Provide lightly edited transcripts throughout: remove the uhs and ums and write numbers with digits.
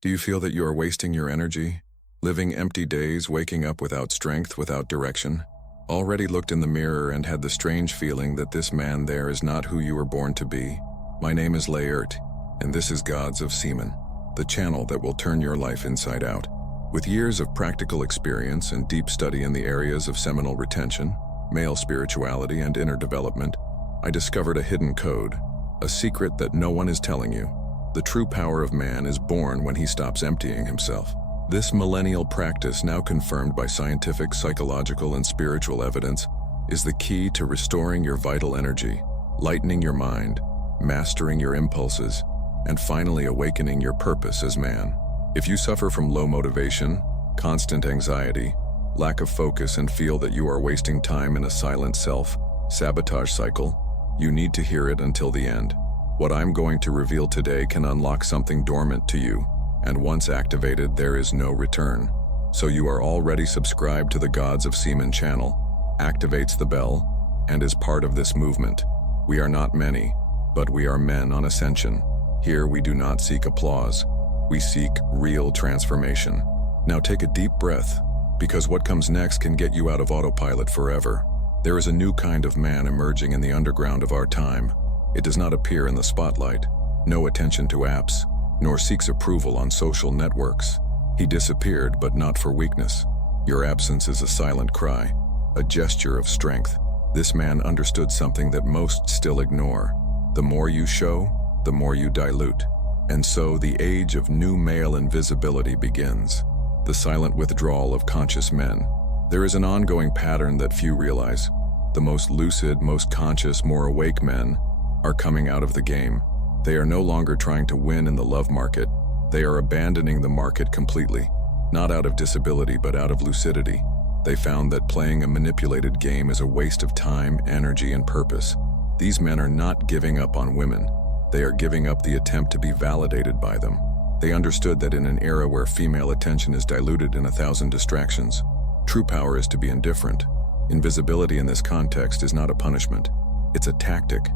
Do you feel that you are wasting your energy? Living empty days, waking up without strength, without direction? Already looked in the mirror and had the strange feeling that this man there is not who you were born to be? My name is shorturl, and this is Gods of Semen, the channel that will turn your life inside out. With years of practical experience and deep study in the areas of seminal retention, male spirituality, and inner development, I discovered a hidden code, a secret that no one is telling you. The true power of man is born when he stops emptying himself. This millennial practice, now confirmed by scientific, psychological, and spiritual evidence, is the key to restoring your vital energy, lightening your mind, mastering your impulses, and finally awakening your purpose as man. If you suffer from low motivation, constant anxiety, lack of focus, and feel that you are wasting time in a silent self-sabotage cycle, you need to hear it until the end. What I'm going to reveal today can unlock something dormant to you, and once activated, there is no return. So you are already subscribed to the Gods of Semen channel, activates the bell, and is part of this movement. We are not many, but we are men on Ascension. Here we do not seek applause. We seek real transformation. Now take a deep breath, because what comes next can get you out of autopilot forever. There is a new kind of man emerging in the underground of our time. It does not appear in the spotlight, no attention to apps, nor seeks approval on social networks. He disappeared, but not for weakness. Your absence is a silent cry, a gesture of strength. This man understood something that most still ignore. The more you show, the more you dilute. And so the age of new male invisibility begins. The silent withdrawal of conscious men. There is an ongoing pattern that few realize. The most lucid, most conscious, more awake men are coming out of the game. They are no longer trying to win in the love market. They are abandoning the market completely, not out of disability but out of lucidity. They found that playing a manipulated game is a waste of time, energy, and purpose. These men are not giving up on women. They are giving up the attempt to be validated by them. They understood that in an era where female attention is diluted in 1,000 distractions, true power is to be indifferent. Invisibility in this context is not a punishment. It's a tactic.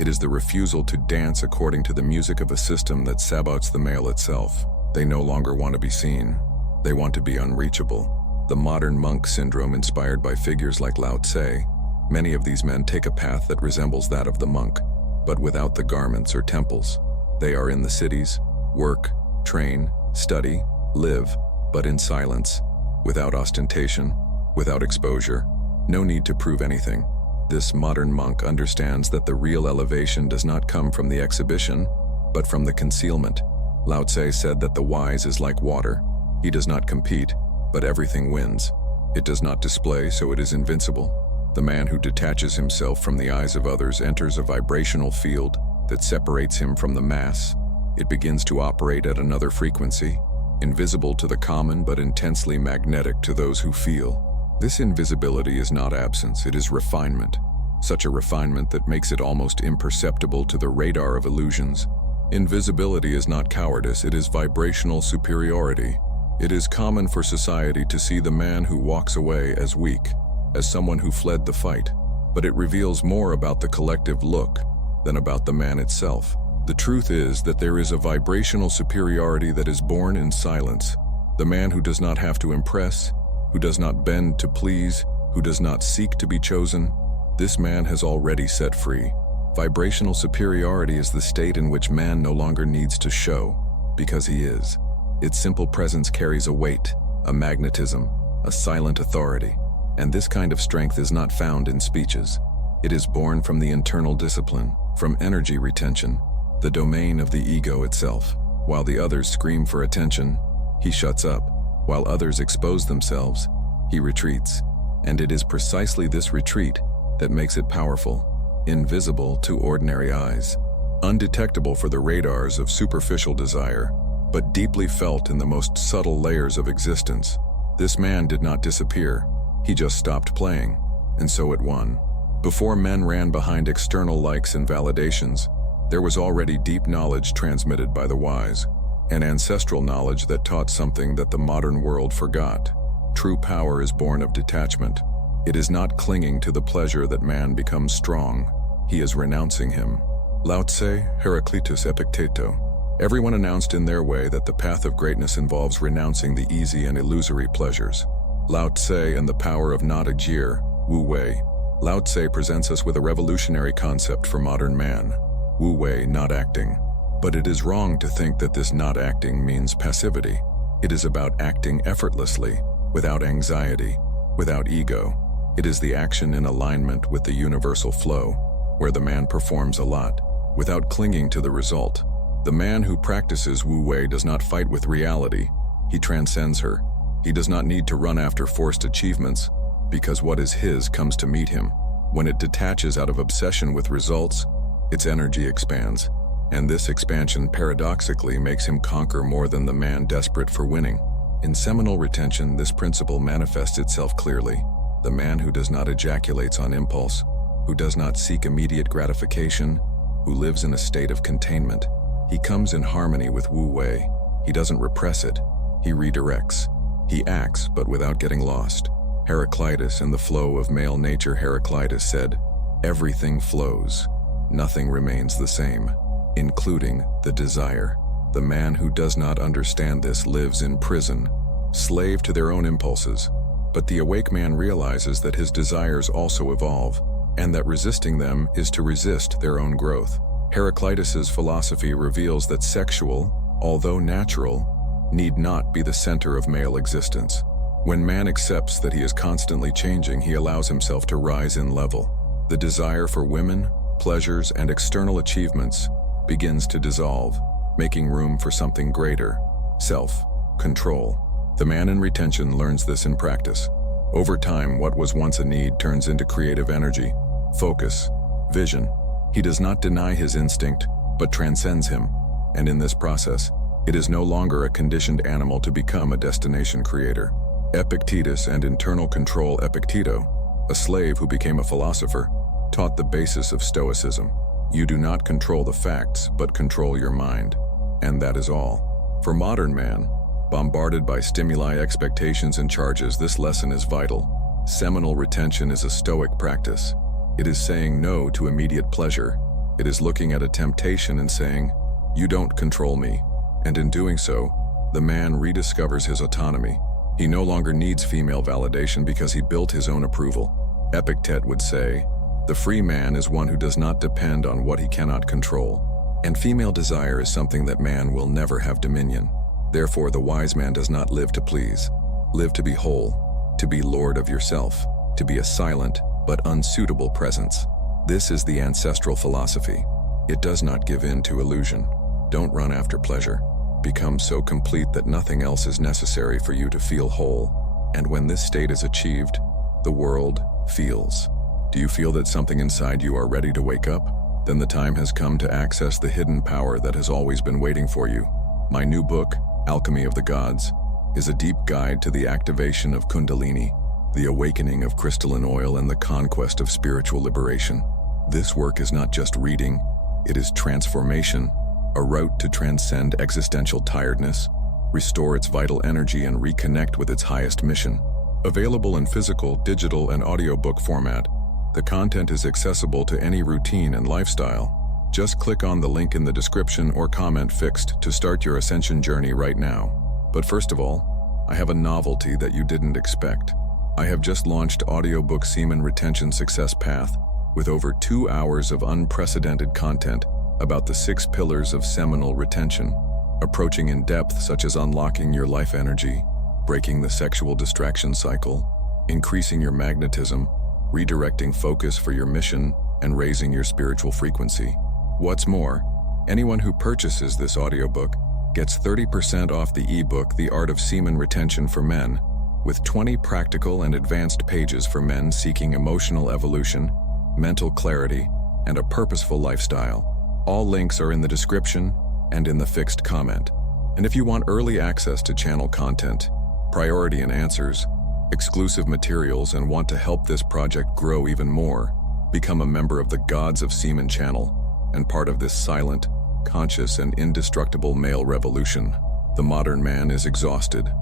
It is the refusal to dance according to the music of a system that sabotages the male itself. They no longer want to be seen. They want to be unreachable. The modern monk syndrome inspired by figures like Lao Tse. Many of these men take a path that resembles that of the monk, but without the garments or temples. They are in the cities, work, train, study, live, but in silence, without ostentation, without exposure. No need to prove anything. This modern monk understands that the real elevation does not come from the exhibition, but from the concealment. Lao Tse said that the wise is like water. He does not compete, but everything wins. It does not display, so it is invincible. The man who detaches himself from the eyes of others enters a vibrational field that separates him from the mass. It begins to operate at another frequency, invisible to the common but intensely magnetic to those who feel. This invisibility is not absence, it is refinement. Such a refinement that makes it almost imperceptible to the radar of illusions. Invisibility is not cowardice, it is vibrational superiority. It is common for society to see the man who walks away as weak, as someone who fled the fight, but it reveals more about the collective look than about the man itself. The truth is that there is a vibrational superiority that is born in silence. The man who does not have to impress, who does not bend to please, who does not seek to be chosen, this man has already set free. Vibrational superiority is the state in which man no longer needs to show, because he is. Its simple presence carries a weight, a magnetism, a silent authority, and this kind of strength is not found in speeches. It is born from the internal discipline, from energy retention, the domain of the ego itself. While the others scream for attention, he shuts up. While others expose themselves, he retreats. And it is precisely this retreat that makes it powerful, invisible to ordinary eyes, undetectable for the radars of superficial desire, but deeply felt in the most subtle layers of existence. This man did not disappear, he just stopped playing, and so it won. Before men ran behind external likes and validations, there was already deep knowledge transmitted by the wise. An ancestral knowledge that taught something that the modern world forgot. True power is born of detachment. It is not clinging to the pleasure that man becomes strong. He is renouncing him. Lao Tse, Heraclitus Epicteto. Everyone announced in their way that the path of greatness involves renouncing the easy and illusory pleasures. Lao Tse and the Power of Not Agir, Wu Wei. Lao Tse presents us with a revolutionary concept for modern man. Wu Wei, not acting. But it is wrong to think that this not acting means passivity. It is about acting effortlessly, without anxiety, without ego. It is the action in alignment with the universal flow, where the man performs a lot, without clinging to the result. The man who practices Wu Wei does not fight with reality. He transcends her. He does not need to run after forced achievements, because what is his comes to meet him. When it detaches out of obsession with results, its energy expands, and this expansion paradoxically makes him conquer more than the man desperate for winning. In seminal retention, this principle manifests itself clearly. The man who does not ejaculate on impulse, who does not seek immediate gratification, who lives in a state of containment. He comes in harmony with Wu Wei. He doesn't repress it. He redirects. He acts, but without getting lost. Heraclitus, in the flow of male nature, Heraclitus said, "Everything flows. Nothing remains the same, including the desire." The man who does not understand this lives in prison, slave to their own impulses. But the awake man realizes that his desires also evolve, and that resisting them is to resist their own growth. Heraclitus's philosophy reveals that sexual, although natural, need not be the center of male existence. When man accepts that he is constantly changing, he allows himself to rise in level. The desire for women, pleasures, and external achievements begins to dissolve, making room for something greater: self-control. The man in retention learns this in practice. Over time, what was once a need turns into creative energy, focus, vision. He does not deny his instinct, but transcends him, and in this process, it is no longer a conditioned animal to become a destination creator. Epictetus and internal control. Epicteto, a slave who became a philosopher, taught the basis of Stoicism. You do not control the facts, but control your mind. And that is all. For modern man, bombarded by stimuli, expectations, and charges, this lesson is vital. Seminal retention is a Stoic practice. It is saying no to immediate pleasure. It is looking at a temptation and saying, "You don't control me." And in doing so, the man rediscovers his autonomy. He no longer needs female validation because he built his own approval. Epictet would say, "The free man is one who does not depend on what he cannot control." And female desire is something that man will never have dominion. Therefore, the wise man does not live to please. Live to be whole, to be lord of yourself, to be a silent but unsuitable presence. This is the ancestral philosophy. It does not give in to illusion. Don't run after pleasure. Become so complete that nothing else is necessary for you to feel whole. And when this state is achieved, the world feels. Do you feel that something inside you are ready to wake up? Then the time has come to access the hidden power that has always been waiting for you. My new book, Alchemy of the Gods, is a deep guide to the activation of Kundalini, the awakening of crystalline oil, and the conquest of spiritual liberation. This work is not just reading, it is transformation, a route to transcend existential tiredness, restore its vital energy, and reconnect with its highest mission. Available in physical, digital, and audiobook format, the content is accessible to any routine and lifestyle. Just click on the link in the description or comment fixed to start your Ascension journey right now. But first of all, I have a novelty that you didn't expect. I have just launched audiobook Semen Retention Success Path with over 2 hours of unprecedented content about the 6 pillars of seminal retention, approaching in depth such as unlocking your life energy, breaking the sexual distraction cycle, increasing your magnetism, redirecting focus for your mission, and raising your spiritual frequency. What's more, anyone who purchases this audiobook gets 30% off the ebook The Art of Semen Retention for Men, with 20 practical and advanced pages for men seeking emotional evolution, mental clarity, and a purposeful lifestyle. All links are in the description and in the fixed comment. And if you want early access to channel content, priority and answers, exclusive materials, and want to help this project grow even more, become a member of the Gods of Semen channel and part of this silent, conscious, and indestructible male revolution. The modern man is exhausted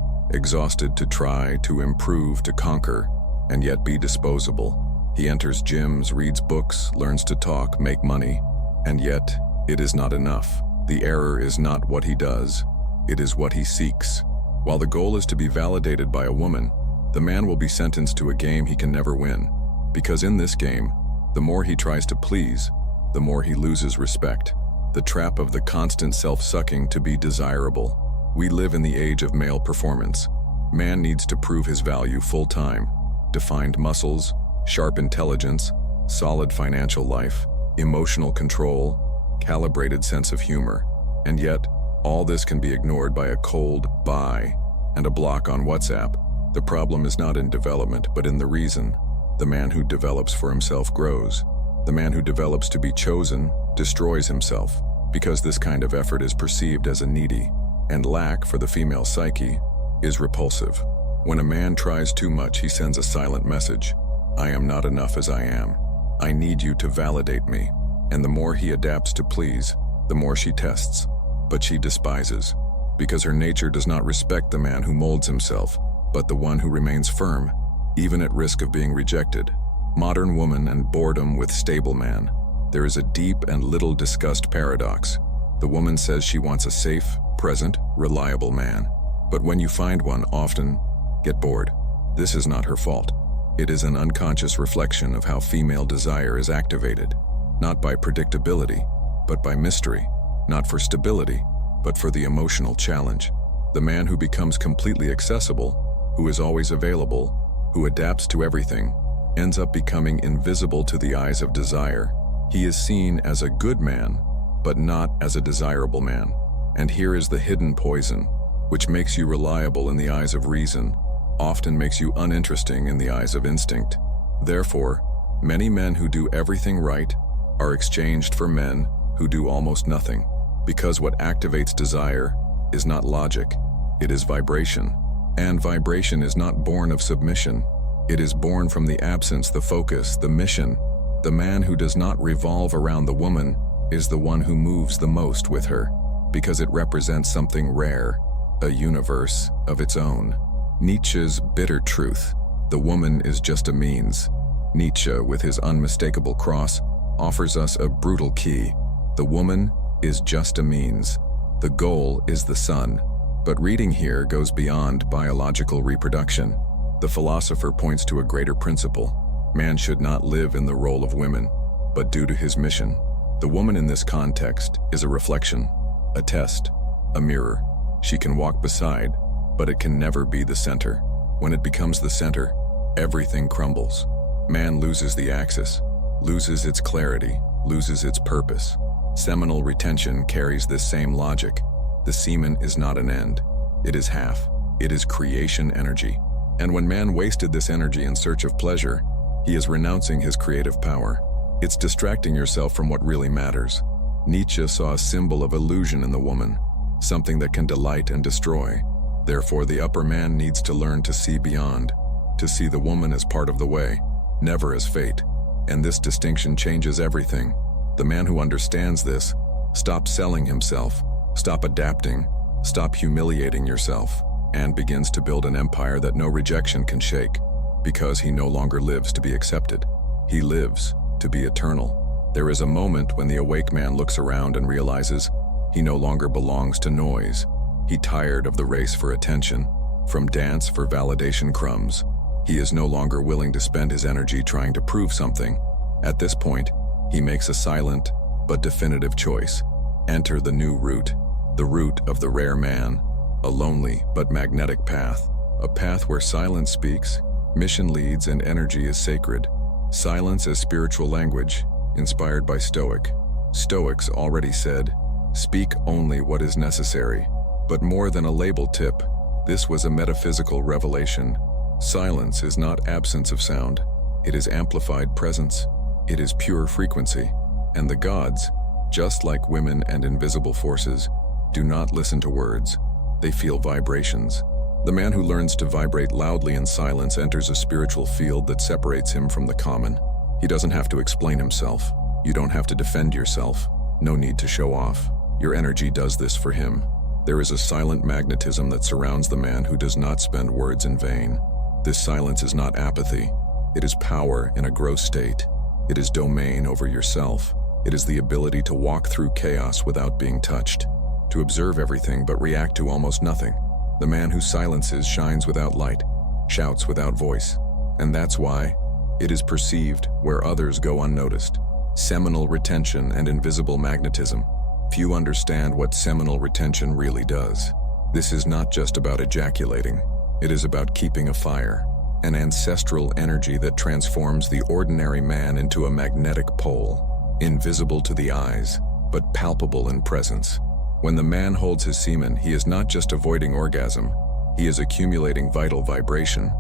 to try, to improve, to conquer, and yet be disposable. He enters gyms, reads books, learns to talk, make money, and yet it is not enough. The error is not what he does, it is what he seeks. While the goal is to be validated by a woman, the man will be sentenced to a game he can never win, because in this game, the more he tries to please, the more he loses respect. The trap of the constant self-sucking to be desirable. We live in the age of male performance. Man needs to prove his value full-time. Defined muscles, sharp intelligence, solid financial life, emotional control, calibrated sense of humor. And yet, all this can be ignored by a cold bye and a block on WhatsApp. The problem is not in development, but in the reason. The man who develops for himself grows. The man who develops to be chosen destroys himself, because this kind of effort is perceived as a needy, and lack for the female psyche is repulsive. When a man tries too much, he sends a silent message. I am not enough as I am. I need you to validate me. And the more he adapts to please, the more she tests. But she despises, because her nature does not respect the man who molds himself, but the one who remains firm, even at risk of being rejected. Modern woman and boredom with stable man. There is a deep and little discussed paradox. The woman says she wants a safe, present, reliable man. But when you find one, often get bored. This is not her fault. It is an unconscious reflection of how female desire is activated, not by predictability, but by mystery, not for stability, but for the emotional challenge. The man who becomes completely accessible, who is always available, who adapts to everything, ends up becoming invisible to the eyes of desire. He is seen as a good man, but not as a desirable man. And here is the hidden poison, which makes you reliable in the eyes of reason, often makes you uninteresting in the eyes of instinct. Therefore, many men who do everything right are exchanged for men who do almost nothing, because what activates desire is not logic, it is vibration. And vibration is not born of submission. It is born from the absence, the focus, the mission. The man who does not revolve around the woman is the one who moves the most with her, because it represents something rare, a universe of its own. Nietzsche's bitter truth, the woman is just a means. Nietzsche, with his unmistakable cross, offers us a brutal key. The woman is just a means. The goal is the sun. But reading here goes beyond biological reproduction. The philosopher points to a greater principle. Man should not live in the role of women, but due to his mission. The woman in this context is a reflection, a test, a mirror. She can walk beside, but it can never be the center. When it becomes the center, everything crumbles. Man loses the axis, loses its clarity, loses its purpose. Seminal retention carries this same logic. The semen is not an end. It is half. It is creation energy. And when man wasted this energy in search of pleasure, he is renouncing his creative power. It's distracting yourself from what really matters. Nietzsche saw a symbol of illusion in the woman, something that can delight and destroy. Therefore, the upper man needs to learn to see beyond, to see the woman as part of the way, never as fate. And this distinction changes everything. The man who understands this stops selling himself, stop adapting, stop humiliating yourself, and begins to build an empire that no rejection can shake, because he no longer lives to be accepted. He lives to be eternal. There is a moment when the awake man looks around and realizes he no longer belongs to noise. He tired of the race for attention, from dance for validation crumbs. He is no longer willing to spend his energy trying to prove something. At this point, he makes a silent but definitive choice. Enter the new route, the route of the rare man, a lonely but magnetic path, a path where silence speaks, mission leads, and energy is sacred. Silence as spiritual language, inspired by Stoics already said, "Speak only what is necessary." But more than a label tip, this was a metaphysical revelation. Silence is not absence of sound. It is amplified presence. It is pure frequency. And the gods, just like women and invisible forces, do not listen to words. They feel vibrations. The man who learns to vibrate loudly in silence enters a spiritual field that separates him from the common. He doesn't have to explain himself. You don't have to defend yourself. No need to show off. Your energy does this for him. There is a silent magnetism that surrounds the man who does not spend words in vain. This silence is not apathy. It is power in a gross state. It is domain over yourself. It is the ability to walk through chaos without being touched, to observe everything but react to almost nothing. The man who silences shines without light, shouts without voice, and that's why it is perceived where others go unnoticed. Seminal retention and invisible magnetism. Few understand what seminal retention really does. This is not just about ejaculating. It is about keeping a fire, an ancestral energy that transforms the ordinary man into a magnetic pole, invisible to the eyes, but palpable in presence. When the man holds his semen, he is not just avoiding orgasm, he is accumulating vital vibration.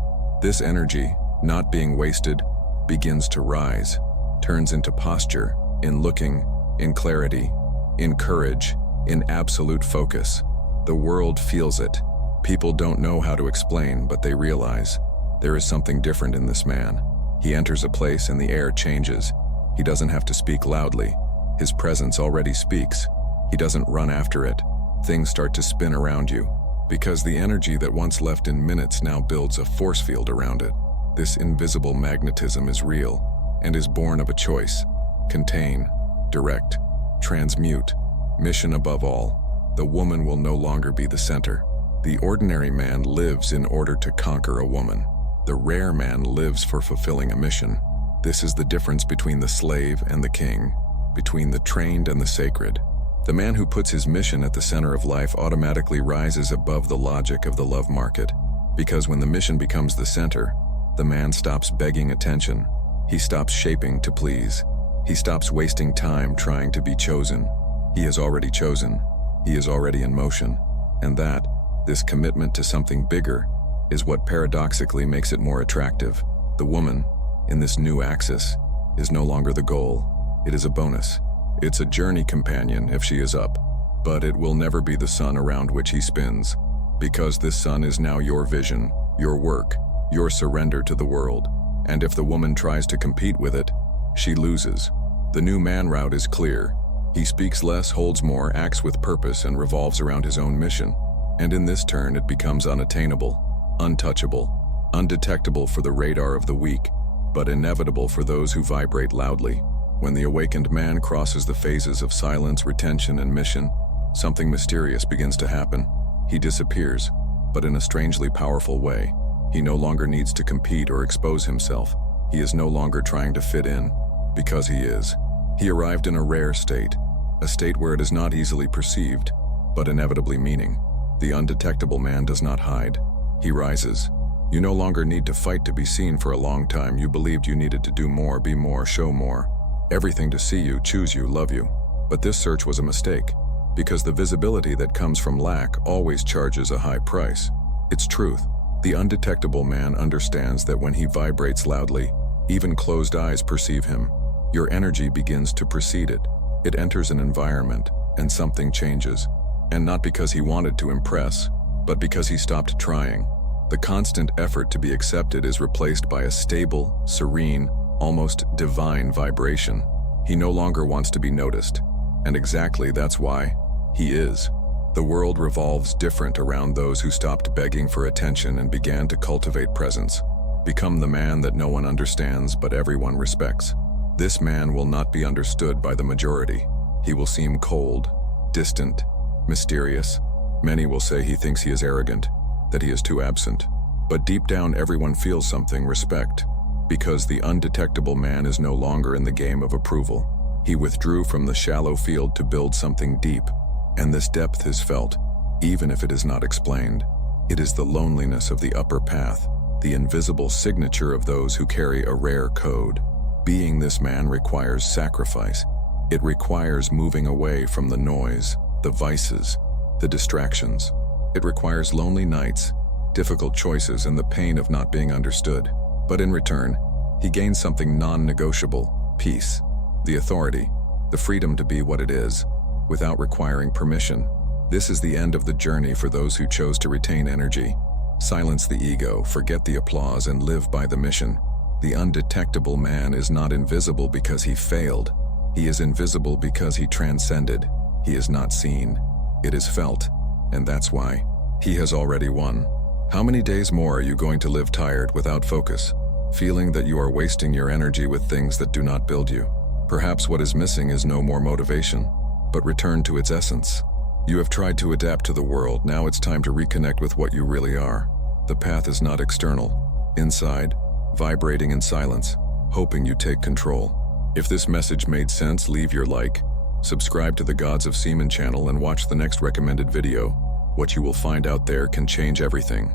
This energy, not being wasted, begins to rise, turns into posture, in looking, in clarity, in courage, in absolute focus. The world feels it. People don't know how to explain, but they realize there is something different in this man. He enters a place and the air changes. He doesn't have to speak loudly. His presence already speaks. He doesn't run after it. Things start to spin around you, because the energy that once left in minutes now builds a force field around it. This invisible magnetism is real and is born of a choice. Contain, direct, transmute, mission above all. The woman will no longer be the center. The ordinary man lives in order to conquer a woman. The rare man lives for fulfilling a mission. This is the difference between the slave and the king, between the trained and the sacred. The man who puts his mission at the center of life automatically rises above the logic of the love market, because when the mission becomes the center, the man stops begging attention. He stops shaping to please. He stops wasting time trying to be chosen. He has already chosen. He is already in motion. And that, this commitment to something bigger, is what paradoxically makes it more attractive. The woman, in this new axis, is no longer the goal. It is a bonus. It's a journey companion if she is up, but it will never be the sun around which he spins, because this sun is now your vision, your work, your surrender to the world. And if the woman tries to compete with it, she loses. The new man route is clear. He speaks less, holds more, acts with purpose, and revolves around his own mission. And in this turn, it becomes unattainable, untouchable, undetectable for the radar of the weak, but inevitable for those who vibrate loudly. When the awakened man crosses the phases of silence, retention, and mission, something mysterious begins to happen. He disappears, but in a strangely powerful way. He no longer needs to compete or expose himself. He is no longer trying to fit in, because he is. He arrived in a rare state, a state where it is not easily perceived, but inevitably meaning. The undetectable man does not hide. He rises. You no longer need to fight to be seen. For a long time, you believed you needed to do more, be more, show more. Everything to see you, choose you, love you. But this search was a mistake, because the visibility that comes from lack always charges a high price. It's truth. The undetectable man understands that when he vibrates loudly, even closed eyes perceive him. Your energy begins to precede it. It enters an environment, and something changes. And not because he wanted to impress, but because he stopped trying. The constant effort to be accepted is replaced by a stable, serene, almost divine vibration. He no longer wants to be noticed, and exactly that's why he is. The world revolves different around those who stopped begging for attention and began to cultivate presence. Become the man that no one understands but everyone respects. This man will not be understood by the majority. He will seem cold, distant, mysterious. Many will say he thinks he is arrogant, that he is too absent. But deep down everyone feels something, respect. Because the undetectable man is no longer in the game of approval. He withdrew from the shallow field to build something deep, and this depth is felt, even if it is not explained. It is the loneliness of the upper path, the invisible signature of those who carry a rare code. Being this man requires sacrifice. It requires moving away from the noise, the vices, the distractions. It requires lonely nights, difficult choices, and the pain of not being understood. But in return, he gains something non-negotiable: peace, the authority, the freedom to be what it is, without requiring permission. This is the end of the journey for those who chose to retain energy, silence the ego, forget the applause, and live by the mission. The undetectable man is not invisible because he failed. He is invisible because he transcended. He is not seen. It is felt, and that's why he has already won. How many days more are you going to live tired, without focus, feeling that you are wasting your energy with things that do not build you? Perhaps what is missing is no more motivation, but return to its essence. You have tried to adapt to the world, now it's time to reconnect with what you really are. The path is not external. Inside, vibrating in silence, hoping you take control. If this message made sense, leave your like, subscribe to the Gods of Semen channel and watch the next recommended video. What you will find out there can change everything.